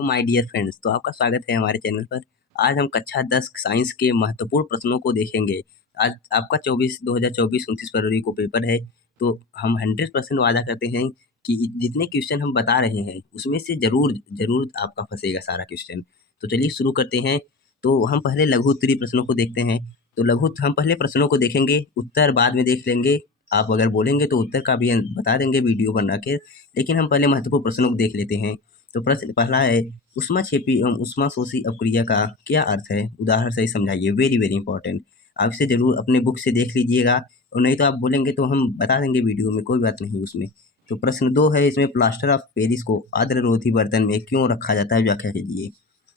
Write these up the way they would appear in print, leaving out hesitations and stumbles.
तो my dear friends, तो आपका स्वागत है हमारे चैनल पर। आज हम कक्षा 10 साइंस के महत्वपूर्ण प्रश्नों को देखेंगे। आज आपका 2024 फरवरी को पेपर है, तो हम 100% वादा करते हैं कि जितने क्वेश्चन हम बता रहे हैं, उसमें से ज़रूर ज़रूर आपका फंसेगा सारा क्वेश्चन। तो चलिए शुरू करते हैं। तो हम पहले लघु उत्तरीय प्रश्नों को देखते हैं। तो हम पहले प्रश्नों को देखेंगे, उत्तर बाद में देख लेंगे। आप अगर बोलेंगे तो उत्तर का भी बता देंगे वीडियो बना के, लेकिन हम पहले महत्वपूर्ण प्रश्नों को देख लेते हैं। तो प्रश्न पहला है, ऊष्माक्षेपी एवं ऊष्माशोषी अपक्रिया का क्या अर्थ है? उदाहरण सही समझाइए। Very very important. आप इसे जरूर अपने बुक से देख लीजिएगा, और नहीं तो आप बोलेंगे तो हम बता देंगे वीडियो में, कोई बात नहीं उसमें। तो प्रश्न 2 है, इसमें प्लास्टर ऑफ पेरिस को आर्द्ररोधी बर्तन में क्यों रखा जाता है? व्याख्या कीजिए।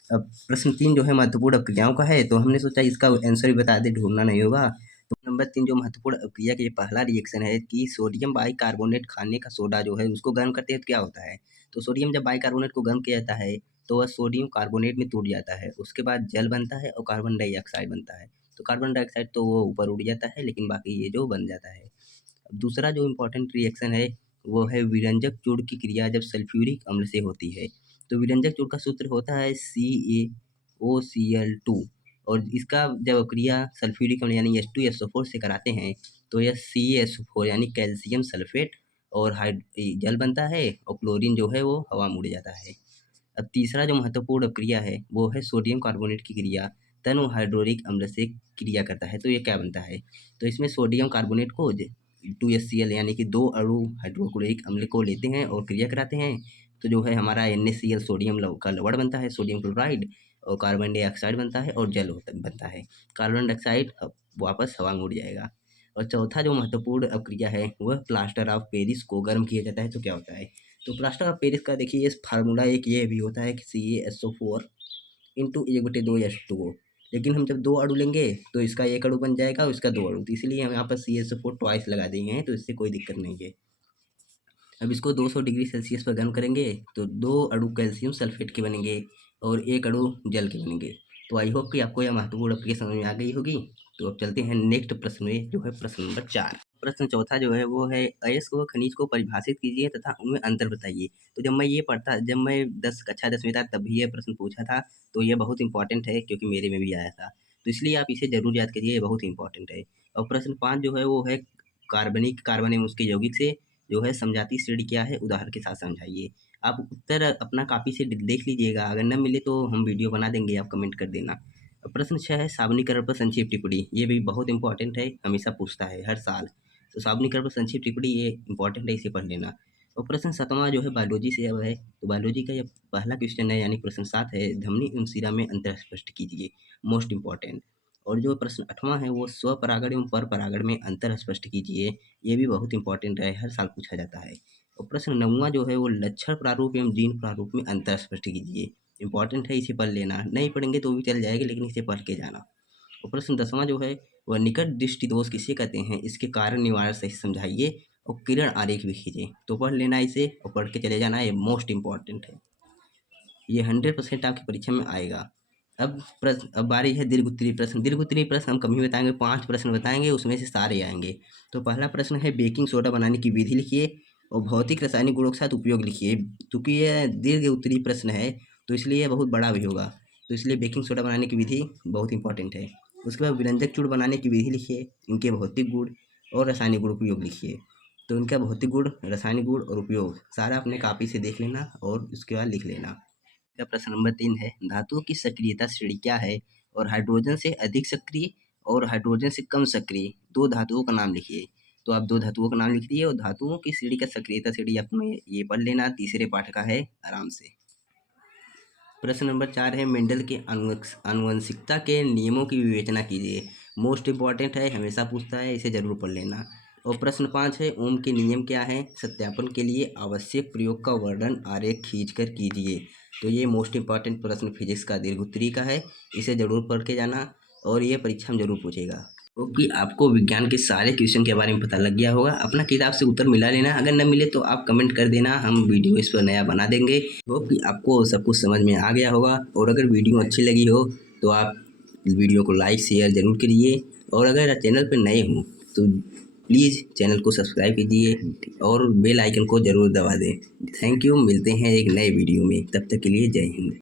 अब प्रश्न 3 जो है महत्वपूर्ण अपक्रियाओं का है, तो हमने सोचा इसका आंसर भी बता दें, ढूंढना नहीं होगा। तो नंबर 3 जो महत्वपूर्ण अपक्रिया का ये पहला रिएक्शन है कि सोडियम बाइकार्बोनेट खाने का सोडा जो है उसको गर्म करते हैं तो क्या होता है? तो सोडियम जब बाइकार्बोनेट को गर्म किया जाता है तो वह सोडियम कार्बोनेट में टूट जाता है। उसके बाद जल बनता है और कार्बन डाइऑक्साइड बनता है। तो कार्बन डाइऑक्साइड तो वो ऊपर उड़ जाता है, लेकिन बाकी ये जो बन जाता है। अब दूसरा जो इम्पोर्टेंट रिएक्शन है वो है विरंजक चूड़ की क्रिया जब सल्फ्यूरिक अम्ल से होती है। तो विरंजक चूड़ का सूत्र होता है CaOCl2, और इसका जब क्रिया सल्फ्यूरिक अम्ल यानी H2SO4 से कराते हैं तो यह CaSO4 यानी कैल्शियम सल्फेट और जल बनता है, और क्लोरीन जो है वो हवा में उड़ जाता है। अब तीसरा जो महत्वपूर्ण क्रिया है वो है सोडियम कार्बोनेट की क्रिया तनु हाइड्रोलिक अम्ल से क्रिया करता है। तो ये क्या बनता है? तो इसमें सोडियम कार्बोनेट को 2HCl यानी कि 2 अणु हाइड्रोक्लोरिक अम्ल को लेते हैं और क्रिया कराते हैं, तो जो है हमारा NaCl सोडियम का लवण बनता है, सोडियम क्लोराइड, और कार्बन डाइऑक्साइड बनता है और जल बनता है। कार्बन डाइऑक्साइड वापस हवा में उड़ जाएगा। और चौथा जो महत्वपूर्ण अपक्रिया है वह प्लास्टर ऑफ पेरिस को गर्म किया जाता है तो क्या होता है? तो प्लास्टर ऑफ पेरिस का देखिए फार्मूला एक ये भी होता है कि CaSO4 इंटू 1/2H2O। लेकिन हम जब 2 अणु लेंगे तो इसका 1 अणु बन जाएगा और इसका 2 अणु, तो इसलिए हम यहाँ पर CaSO4 ट्वाइस लगा देंगे हैं, तो इससे कोई दिक्कत नहीं है। अब इसको 200 डिग्री सेल्सियस पर गर्म करेंगे तो 2 अणु कैल्शियम सल्फेट के बनेंगे और 1 अणु जल के बनेंगे। तो आई होप कि आपको यह महत्वपूर्ण अपक्रिया समझ में आ गई होगी। तो अब चलते हैं नेक्स्ट प्रश्न में, जो है प्रश्न नंबर 4। प्रश्न चौथा जो है वो है, अयस्क व खनिज को परिभाषित कीजिए तथा उनमें अंतर बताइए। तो जब मैं कक्षा 10 में था तब भी यह प्रश्न पूछा था, तो यह बहुत इंपॉर्टेंट है क्योंकि मेरे में भी आया था। तो इसलिए आप इसे जरूर याद करिए, ये बहुत इंपॉर्टेंट है। और प्रश्न 5 जो है वो है, कार्बन एवं उसके यौगिक से जो है समजातीय श्रेणी क्या है? उदाहरण के साथ समझाइए। आप उत्तर अपना कॉपी से देख लीजिएगा, अगर न मिले तो हम वीडियो बना देंगे, आप कमेंट कर देना। प्रश्न 6 है, साबनीकरण पर संक्षिप्त टिप्पणी। ये भी बहुत इंपॉर्टेंट है, हमेशा पूछता है हर साल। तो साबनीकरण पर संक्षिप्त टिप्पणी ये इंपॉर्टेंट है, इसे पढ़ लेना। और प्रश्न 7वां जो है बायोलॉजी से अब है, तो बायोलॉजी का ये पहला क्वेश्चन है, यानी प्रश्न 7 है, धमनी एवं शिरा में अंतर स्पष्ट कीजिए। Most important. और जो प्रश्न 8वां है वो स्वपरागण एवं परपरागण में अंतर स्पष्ट कीजिए। ये भी बहुत इंपॉर्टेंट है, हर साल पूछा जाता है। और प्रश्न 9वां जो है वो लक्षण प्रारूप एवं जीन प्रारूप में अंतर स्पष्ट कीजिए। इंपॉर्टेंट है, इसे पढ़ लेना, नहीं पढ़ेंगे तो भी चल जाएगा, लेकिन इसे पढ़ के जाना। और प्रश्न 10वां जो है वह निकट दृष्टि दोष किसे कहते हैं? इसके कारण निवारण सही समझाइए और किरण आरेख भी खींचे। तो पढ़ लेना इसे और पढ़ के चले जाना, ये मोस्ट इंपॉर्टेंट है, ये 100% आपकी परीक्षा में आएगा। अब बारी है दीर्घ उत्तरीय प्रश्न। दीर्घ उत्तरीय प्रश्न हम कम ही बताएंगे, 5 प्रश्न बताएंगे, उसमें से सारे आएंगे। तो पहला प्रश्न है, बेकिंग सोडा बनाने की विधि लिखिए और भौतिक रासायनिक गुणों के साथ उपयोग लिखिए। क्योंकि यह दीर्घ उत्तरीय प्रश्न है तो इसलिए यह बहुत बड़ा भी होगा, तो इसलिए बेकिंग सोडा बनाने की विधि बहुत इंपॉर्टेंट है। उसके बाद व्यंजक चूड़ बनाने की विधि लिखिए, इनके भौतिक गुण और रासायनिक गुण उपयोग लिखिए। तो इनका भौतिक गुण, रासायनिक गुण और उपयोग सारा अपने कॉपी से देख लेना और उसके बाद लिख लेना। का प्रश्न नंबर 3 है, धातुओं की सक्रियता श्रेणी क्या है? और हाइड्रोजन से अधिक सक्रिय और हाइड्रोजन से कम सक्रिय 2 धातुओं का नाम लिखिए। तो आप 2 धातुओं का नाम लिख दिए और धातुओं की श्रेणी का सक्रियता श्रेणी आपने ये पढ़ लेना, तीसरे पाठ का है, आराम से। प्रश्न नंबर 4 है, मेंडल के आनुवंशिकता के नियमों की विवेचना कीजिए। मोस्ट इंपॉर्टेंट है, हमेशा पूछता है, इसे जरूर पढ़ लेना। और प्रश्न 5 है, ओम के नियम क्या है? सत्यापन के लिए आवश्यक प्रयोग का वर्णन आरेख खींचकर कीजिए। तो ये मोस्ट इंपॉर्टेंट प्रश्न फिजिक्स का दीर्घ उत्तरीय का है, इसे जरूर पढ़ के जाना और ये परीक्षा में जरूर पूछेगा। क्योंकि आपको विज्ञान के सारे क्वेश्चन के बारे में पता लग गया होगा, अपना किताब से उत्तर मिला लेना, अगर न मिले तो आप कमेंट कर देना, हम वीडियो इस पर नया बना देंगे। होप कि आपको सब कुछ समझ में आ गया होगा, और अगर वीडियो अच्छी लगी हो तो आप वीडियो को लाइक शेयर जरूर करिए, और अगर चैनल पर नए हो तो प्लीज़ चैनल को सब्सक्राइब कीजिए और बेल आइकन को ज़रूर दबा दें। थैंक यू, मिलते हैं एक नए वीडियो में, तब तक के लिए जय हिंद।